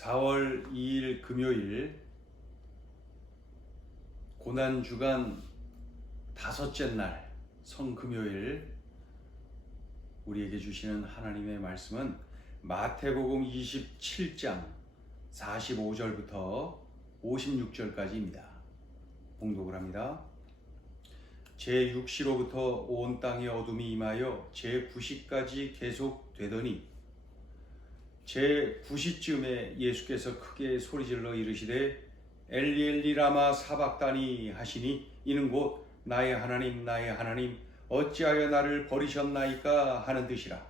4월 2일 금요일 고난주간 다섯째 날 성금요일 우리에게 주시는 하나님의 말씀은 마태복음 27장 45절부터 56절까지입니다. 봉독을 합니다. 제6시로부터 온 땅에 어둠이 임하여 제9시까지 계속되더니 제9시쯤에 예수께서 크게 소리질러 이르시되 엘리 엘리 라마 사박다니 하시니 이는 곧 나의 하나님 나의 하나님 어찌하여 나를 버리셨나이까 하는 뜻이라.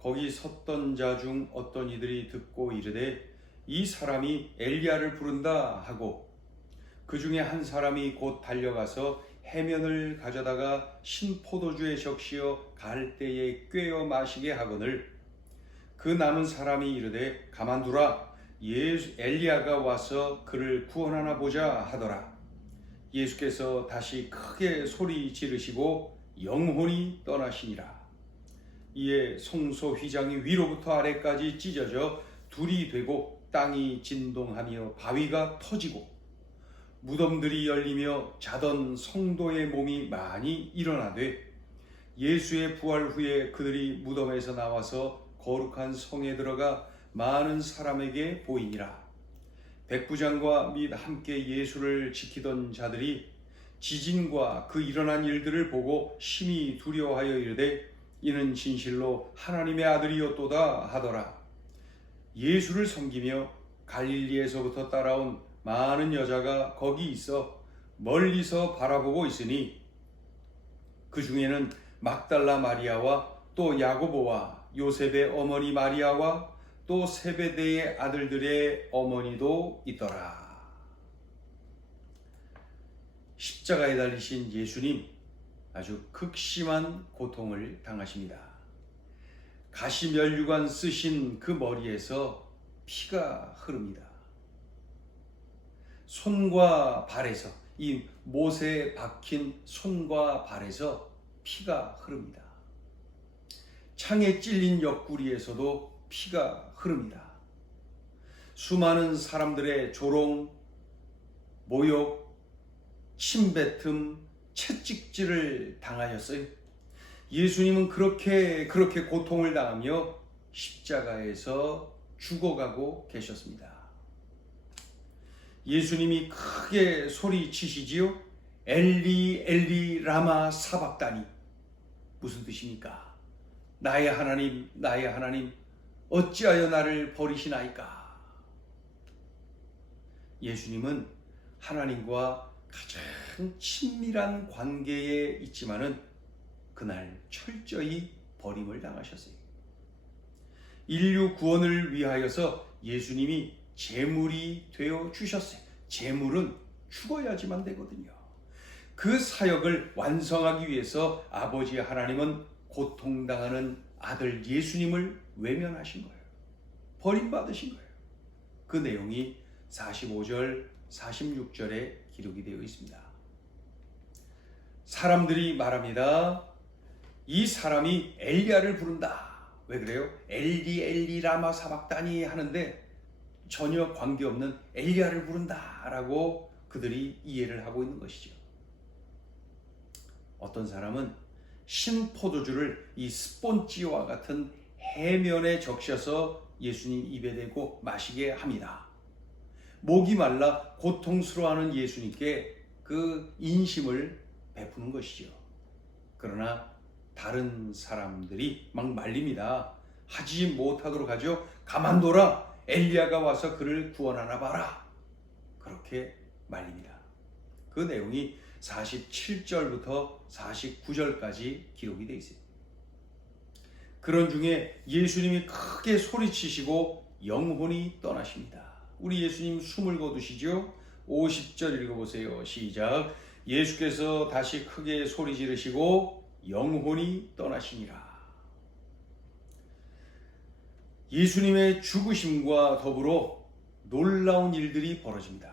거기 섰던 자 중 어떤 이들이 듣고 이르되 이 사람이 엘리야를 부른다 하고 그 중에 한 사람이 곧 달려가서 해면을 가져다가 신포도주에 적시어 갈대에 꿰어 마시게 하거늘 그 남은 사람이 이르되 가만두라 엘리야가 와서 그를 구원하나 보자 하더라. 예수께서 다시 크게 소리 지르시고 영혼이 떠나시니라. 이에 성소 휘장이 위로부터 아래까지 찢어져 둘이 되고 땅이 진동하며 바위가 터지고 무덤들이 열리며 자던 성도의 몸이 많이 일어나되 예수의 부활 후에 그들이 무덤에서 나와서 거룩한 성에 들어가 많은 사람에게 보이니라. 백부장과 및 함께 예수를 지키던 자들이 지진과 그 일어난 일들을 보고 심히 두려워하여 이르되 이는 진실로 하나님의 아들이었도다 하더라. 예수를 섬기며 갈릴리에서부터 따라온 많은 여자가 거기 있어 멀리서 바라보고 있으니 그 중에는 막달라 마리아와 또 야고보와 요셉의 어머니 마리아와 또 세베대의 아들들의 어머니도 있더라. 십자가에 달리신 예수님 아주 극심한 고통을 당하십니다. 가시면류관 쓰신 그 머리에서 피가 흐릅니다. 손과 발에서 이 못에 박힌 손과 발에서 피가 흐릅니다. 창에 찔린 옆구리에서도 피가 흐릅니다. 수많은 사람들의 조롱, 모욕, 침뱉음, 채찍질을 당하셨어요. 예수님은 그렇게 고통을 당하며 십자가에서 죽어가고 계셨습니다. 예수님이 크게 소리치시지요. 엘리 엘리 라마 사박다니. 무슨 뜻입니까? 나의 하나님 나의 하나님 어찌하여 나를 버리시나이까. 예수님은 하나님과 가장 친밀한 관계에 있지만은 그날 철저히 버림을 당하셨어요. 인류 구원을 위하여서 예수님이 제물이 되어 주셨어요. 제물은 죽어야지만 되거든요. 그 사역을 완성하기 위해서 아버지 하나님은 고통당하는 아들 예수님을 외면하신 거예요. 버림받으신 거예요. 그 내용이 45절, 46절에 기록이 되어 있습니다. 사람들이 말합니다. 이 사람이 엘리야를 부른다. 왜 그래요? 엘리 엘리 라마 사박다니 하는데 전혀 관계없는 엘리야를 부른다라고 그들이 이해를 하고 있는 것이죠. 어떤 사람은 신포도주를 이 스폰지와 같은 해면에 적셔서 예수님 입에 대고 마시게 합니다. 목이 말라 고통스러워하는 예수님께 그 인심을 베푸는 것이죠. 그러나 다른 사람들이 막 말립니다. 하지 못하도록 하죠. 가만둬라. 엘리야가 와서 그를 구원하나 봐라. 그렇게 말립니다. 그 내용이 47절부터 49절까지 기록이 되어 있습니다. 그런 중에 예수님이 크게 소리치시고 영혼이 떠나십니다. 우리 예수님 숨을 거두시죠. 50절 읽어보세요. 시작. 예수께서 다시 크게 소리 지르시고 영혼이 떠나시니라. 예수님의 죽으심과 더불어 놀라운 일들이 벌어집니다.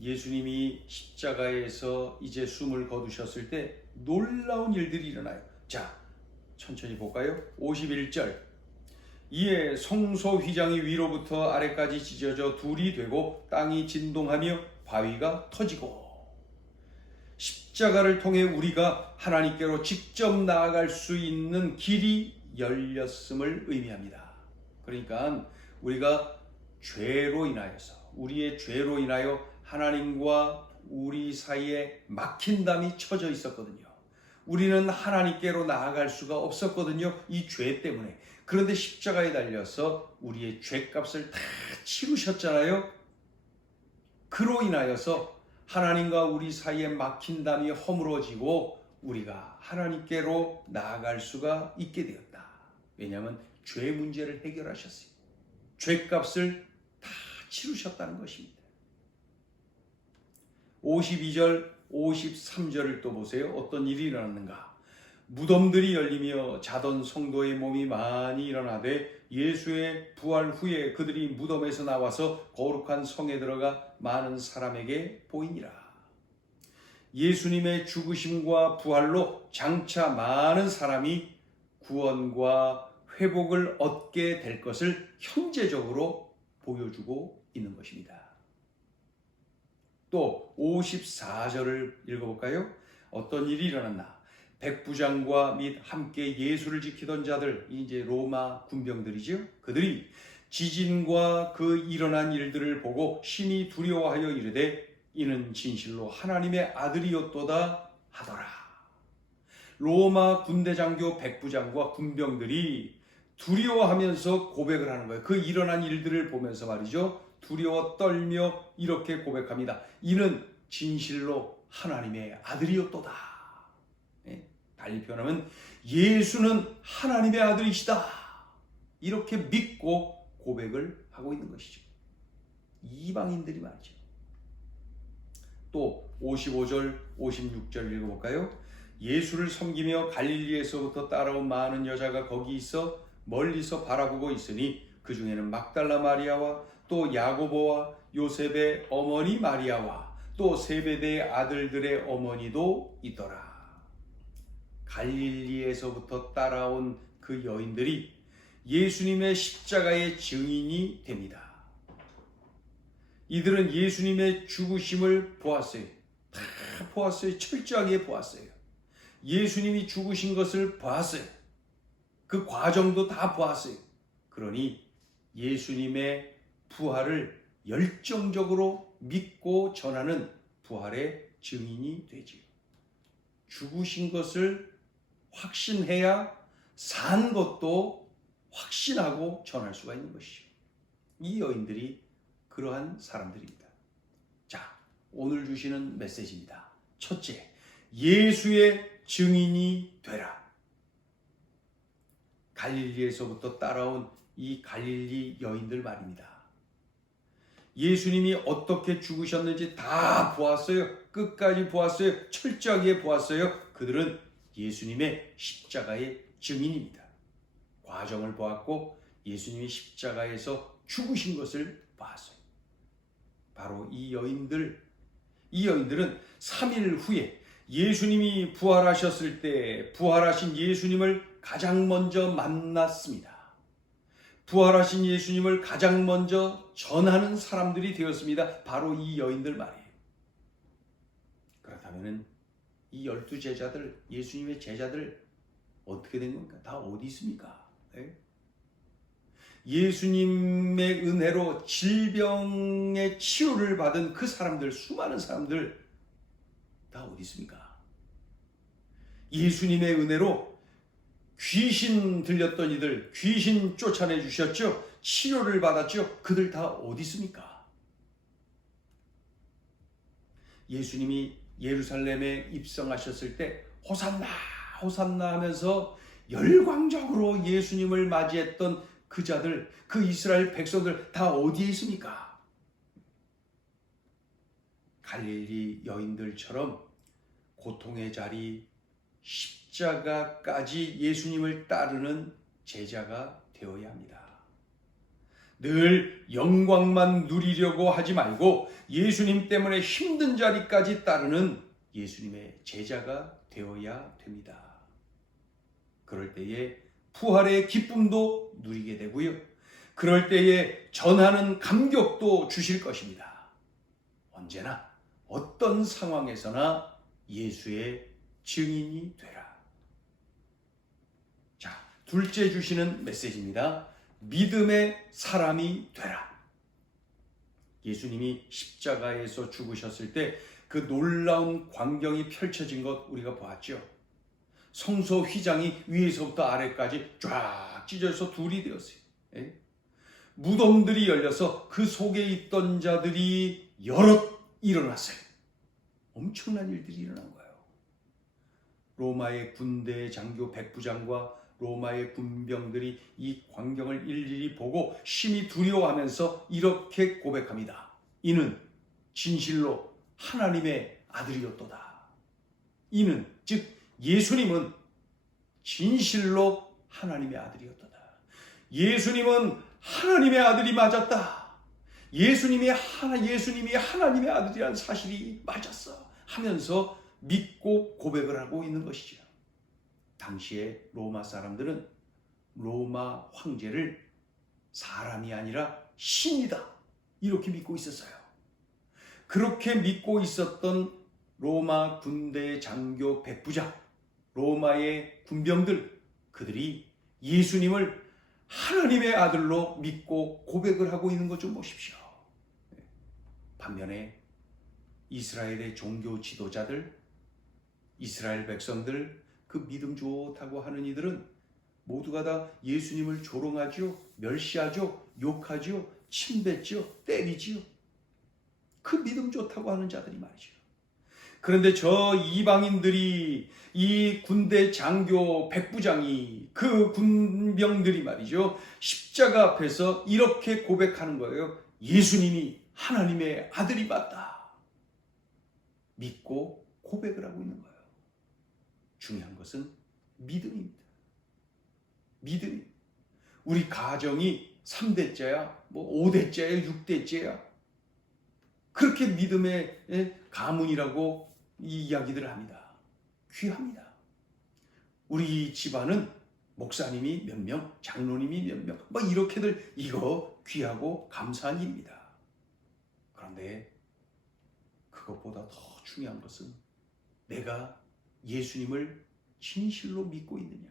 예수님이 십자가에서 이제 숨을 거두셨을 때 놀라운 일들이 일어나요. 자, 천천히 볼까요? 51절. 이에 성소 휘장이 위로부터 아래까지 찢어져 둘이 되고 땅이 진동하며 바위가 터지고, 십자가를 통해 우리가 하나님께로 직접 나아갈 수 있는 길이 열렸음을 의미합니다. 그러니까 우리가 우리의 죄로 인하여 하나님과 우리 사이에 막힌담이 쳐져 있었거든요. 우리는 하나님께로 나아갈 수가 없었거든요, 이 죄 때문에. 그런데 십자가에 달려서 우리의 죄값을 다 치르셨잖아요. 그로 인하여서 하나님과 우리 사이에 막힌담이 허물어지고 우리가 하나님께로 나아갈 수가 있게 되었다. 왜냐하면 죄 문제를 해결하셨어요. 죄값을 다 치르셨다는 것입니다. 52절, 53절을 또 보세요. 어떤 일이 일어났는가? 무덤들이 열리며 자던 성도의 몸이 많이 일어나되 예수의 부활 후에 그들이 무덤에서 나와서 거룩한 성에 들어가 많은 사람에게 보이니라. 예수님의 죽으심과 부활로 장차 많은 사람이 구원과 회복을 얻게 될 것을 현재적으로 보여주고 있는 것입니다. 또 54절을 읽어볼까요? 어떤 일이 일어났나? 백부장과 및 함께 예수를 지키던 자들, 이제 로마 군병들이죠. 그들이 지진과 그 일어난 일들을 보고 심히 두려워하여 이르되 이는 진실로 하나님의 아들이었도다 하더라. 로마 군대 장교 백부장과 군병들이 두려워하면서 고백을 하는 거예요. 그 일어난 일들을 보면서 말이죠. 두려워 떨며 이렇게 고백합니다. 이는 진실로 하나님의 아들이었도다. 달리 표현하면 예수는 하나님의 아들이시다. 이렇게 믿고 고백을 하고 있는 것이죠. 이방인들이 말이죠. 또 55절, 56절 읽어볼까요? 예수를 섬기며 갈릴리에서부터 따라온 많은 여자가 거기 있어 멀리서 바라보고 있으니 그 중에는 막달라 마리아와 또 야고보와 요셉의 어머니 마리아와 또 세베대의 아들들의 어머니도 있더라. 갈릴리에서부터 따라온 그 여인들이 예수님의 십자가의 증인이 됩니다. 이들은 예수님의 죽으심을 보았어요. 다 보았어요. 철저하게 보았어요. 예수님이 죽으신 것을 보았어요. 그 과정도 다 보았어요. 그러니 예수님의 부활을 열정적으로 믿고 전하는 부활의 증인이 되지요. 죽으신 것을 확신해야 산 것도 확신하고 전할 수가 있는 것이죠. 이 여인들이 그러한 사람들입니다. 자, 오늘 주시는 메시지입니다. 첫째, 예수의 증인이 되라. 갈릴리에서부터 따라온 이 갈릴리 여인들 말입니다. 예수님이 어떻게 죽으셨는지 다 보았어요. 끝까지 보았어요. 철저하게 보았어요. 그들은 예수님의 십자가의 증인입니다. 과정을 보았고 예수님이 십자가에서 죽으신 것을 보았어요. 바로 이 여인들은 3일 후에 예수님이 부활하셨을 때 부활하신 예수님을 가장 먼저 만났습니다. 부활하신 예수님을 가장 먼저 전하는 사람들이 되었습니다. 바로 이 여인들 말이에요. 그렇다면 이 12제자들, 예수님의 제자들 어떻게 된 겁니까? 다 어디 있습니까? 네? 예수님의 은혜로 질병의 치유를 받은 그 사람들, 수많은 사람들 다 어디 있습니까? 예수님의 은혜로 귀신 들렸던 이들, 귀신 쫓아내 주셨죠? 치료를 받았죠? 그들 다 어디 있습니까? 예수님이 예루살렘에 입성하셨을 때 호산나 호산나 하면서 열광적으로 예수님을 맞이했던 그 자들, 그 이스라엘 백성들 다 어디에 있습니까? 갈릴리 여인들처럼 고통의 자리, 십자가까지 예수님을 따르는 제자가 되어야 합니다. 늘 영광만 누리려고 하지 말고 예수님 때문에 힘든 자리까지 따르는 예수님의 제자가 되어야 됩니다. 그럴 때에 부활의 기쁨도 누리게 되고요. 그럴 때에 전하는 감격도 주실 것입니다. 언제나 어떤 상황에서나 예수의 증인이 되라. 자, 둘째 주시는 메시지입니다. 믿음의 사람이 되라. 예수님이 십자가에서 죽으셨을 때 그 놀라운 광경이 펼쳐진 것 우리가 보았죠. 성소 휘장이 위에서부터 아래까지 쫙 찢어져서 둘이 되었어요. 무덤들이 열려서 그 속에 있던 자들이 여럿 일어났어요. 엄청난 일들이 일어난 거예요. 로마의 군대 장교 백부장과 로마의 군병들이 이 광경을 일일이 보고 심히 두려워하면서 이렇게 고백합니다. 이는 진실로 하나님의 아들이었도다. 이는 즉 예수님은 진실로 하나님의 아들이었도다. 예수님은 하나님의 아들이 맞았다. 예수님이 하나님의 아들이라는 사실이 맞았어 하면서 믿고 고백을 하고 있는 것이죠. 당시에 로마 사람들은 로마 황제를 사람이 아니라 신이다 이렇게 믿고 있었어요. 그렇게 믿고 있었던 로마 군대 장교 백부장, 로마의 군병들, 그들이 예수님을 하나님의 아들로 믿고 고백을 하고 있는 것 좀 보십시오. 반면에 이스라엘의 종교 지도자들, 이스라엘 백성들, 그 믿음 좋다고 하는 이들은 모두가 다 예수님을 조롱하죠, 멸시하죠, 욕하죠, 침뱉죠, 때리지요. 그 믿음 좋다고 하는 자들이 말이죠. 그런데 저 이방인들이, 이 군대 장교 백부장이, 그 군병들이 말이죠, 십자가 앞에서 이렇게 고백하는 거예요. 예수님이 하나님의 아들이 맞다. 믿고 고백을 하고 있는 거예요. 중요한 것은 믿음입니다. 믿음. 우리 가정이 3대째야, 5대째야, 6대째야. 그렇게 믿음의 가문이라고 이 이야기들을 합니다. 귀합니다. 우리 집안은 목사님이 몇 명, 장로님이 몇 명, 이렇게들 이거 귀하고 감사한 일입니다. 그런데 그것보다 더 중요한 것은 내가 예수님을 진실로 믿고 있느냐,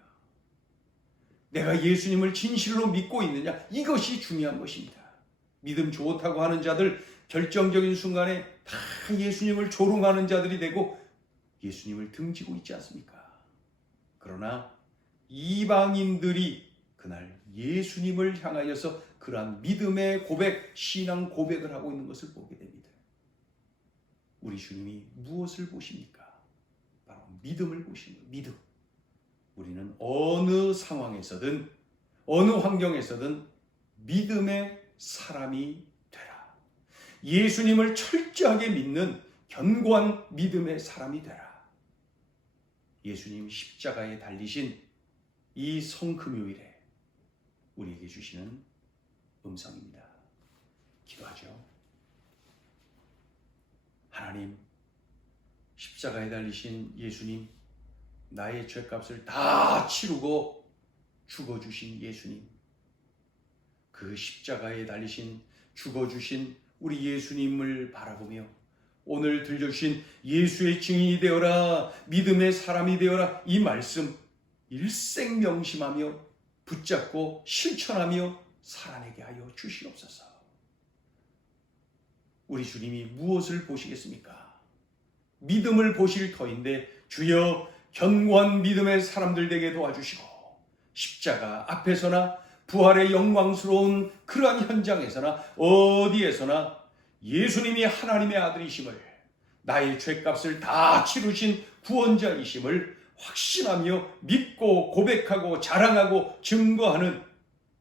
내가 예수님을 진실로 믿고 있느냐, 이것이 중요한 것입니다. 믿음 좋다고 하는 자들 결정적인 순간에 다 예수님을 조롱하는 자들이 되고 예수님을 등지고 있지 않습니까? 그러나 이방인들이 그날 예수님을 향하여서 그러한 믿음의 고백, 신앙 고백을 하고 있는 것을 보게 됩니다. 우리 주님이 무엇을 보십니까? 바로 믿음을 보시는 거예요. 믿음. 우리는 어느 상황에서든 어느 환경에서든 믿음의 사람이 되라. 예수님을 철저하게 믿는 견고한 믿음의 사람이 되라. 예수님 십자가에 달리신 이 성금요일에 우리에게 주시는 음성입니다. 기도하죠. 하나님, 십자가에 달리신 예수님, 나의 죄값을 다 치르고 죽어주신 예수님, 그 십자가에 달리신 죽어주신 우리 예수님을 바라보며 오늘 들려주신 예수의 증인이 되어라, 믿음의 사람이 되어라, 이 말씀 일생 명심하며 붙잡고 실천하며 살아내게 하여 주시옵소서. 우리 주님이 무엇을 보시겠습니까? 믿음을 보실 터인데 주여 견고한 믿음의 사람들 되게 도와주시고 십자가 앞에서나 부활의 영광스러운 그러한 현장에서나 어디에서나 예수님이 하나님의 아들이심을, 나의 죄값을 다 치르신 구원자이심을 확신하며 믿고 고백하고 자랑하고 증거하는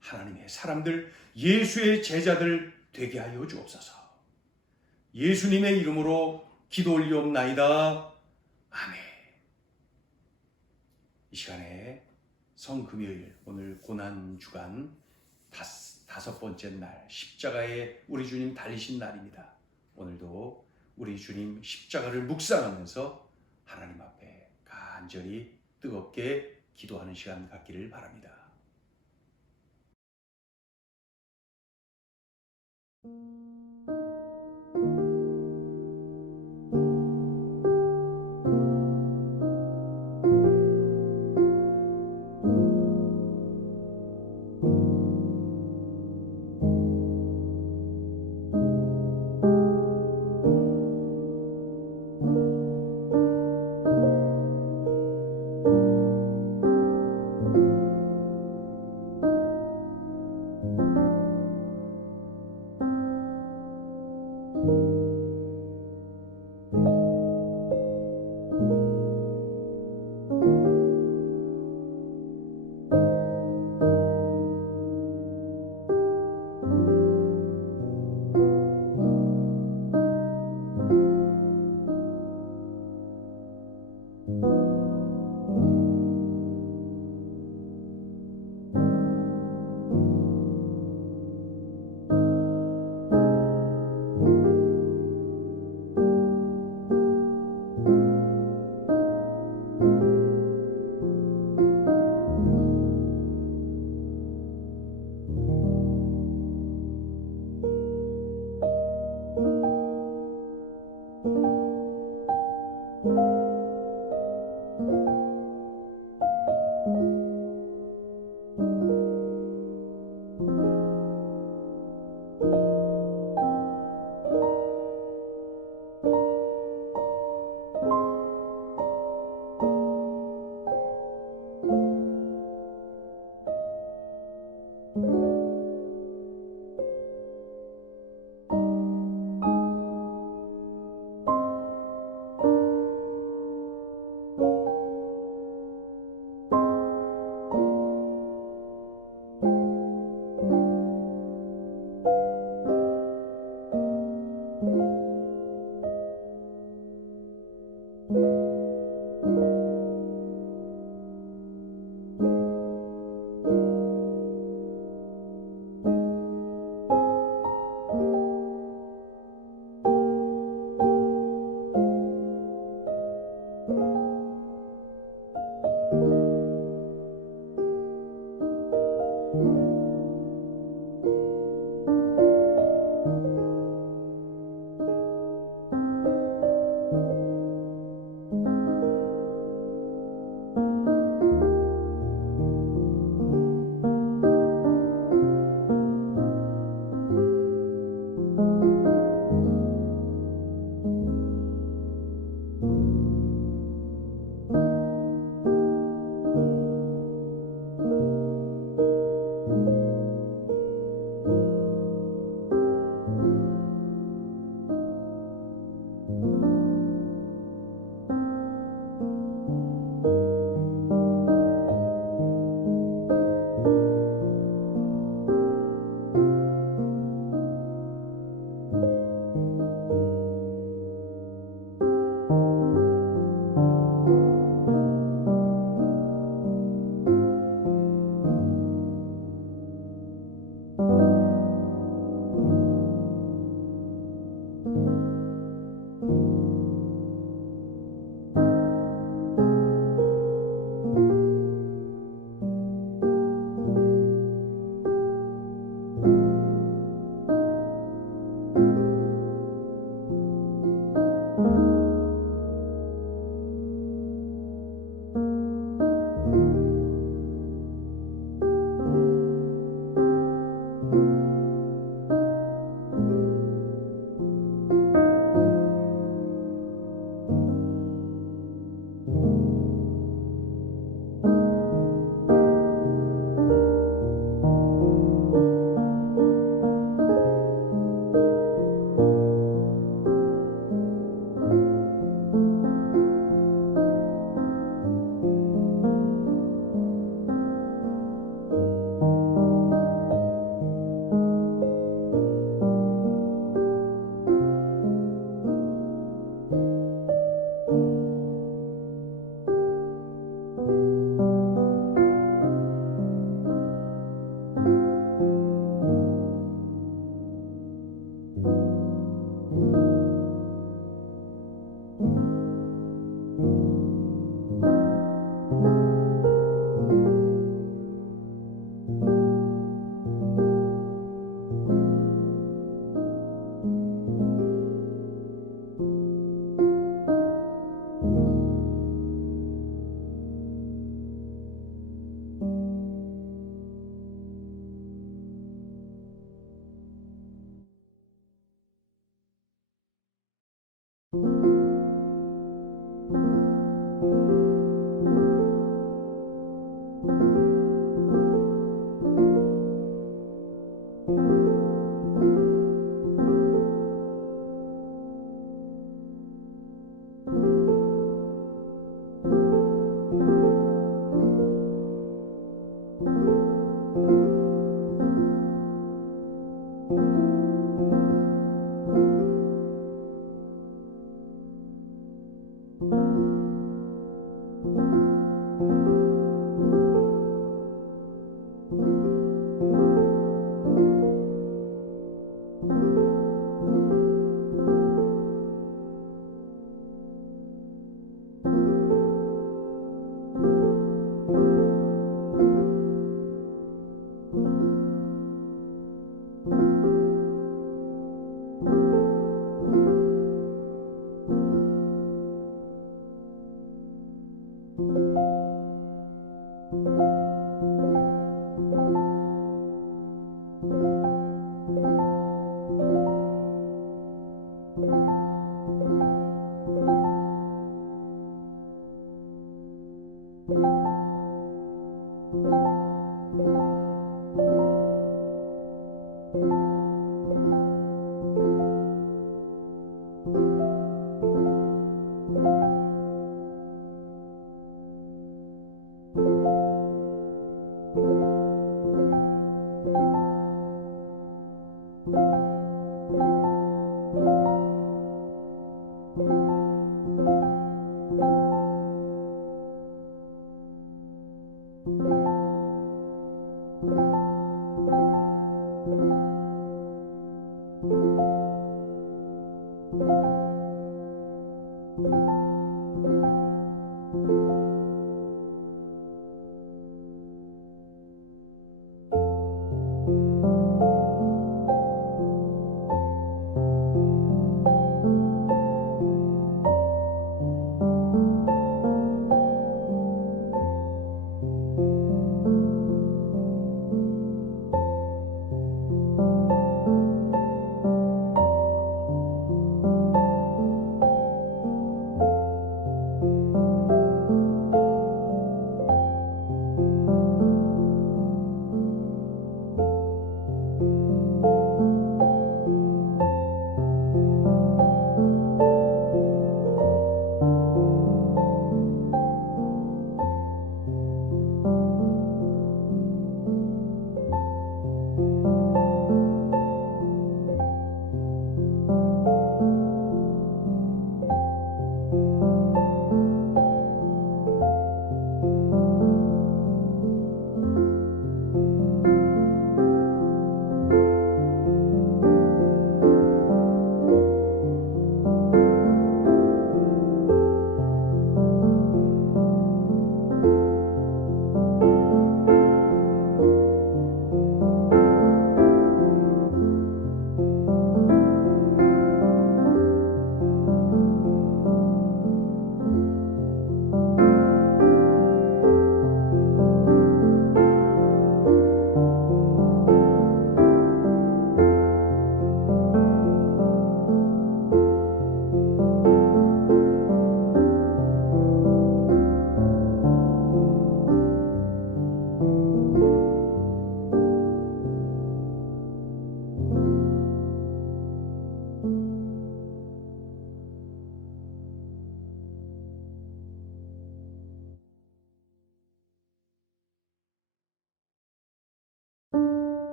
하나님의 사람들, 예수의 제자들 되게 하여 주옵소서. 예수님의 이름으로 기도 올리옵나이다. 아멘. 이 시간에 성금요일, 오늘 고난주간 다섯 번째 날, 십자가에 우리 주님 달리신 날입니다. 오늘도 우리 주님 십자가를 묵상하면서 하나님 앞에 간절히 뜨겁게 기도하는 시간 갖기를 바랍니다.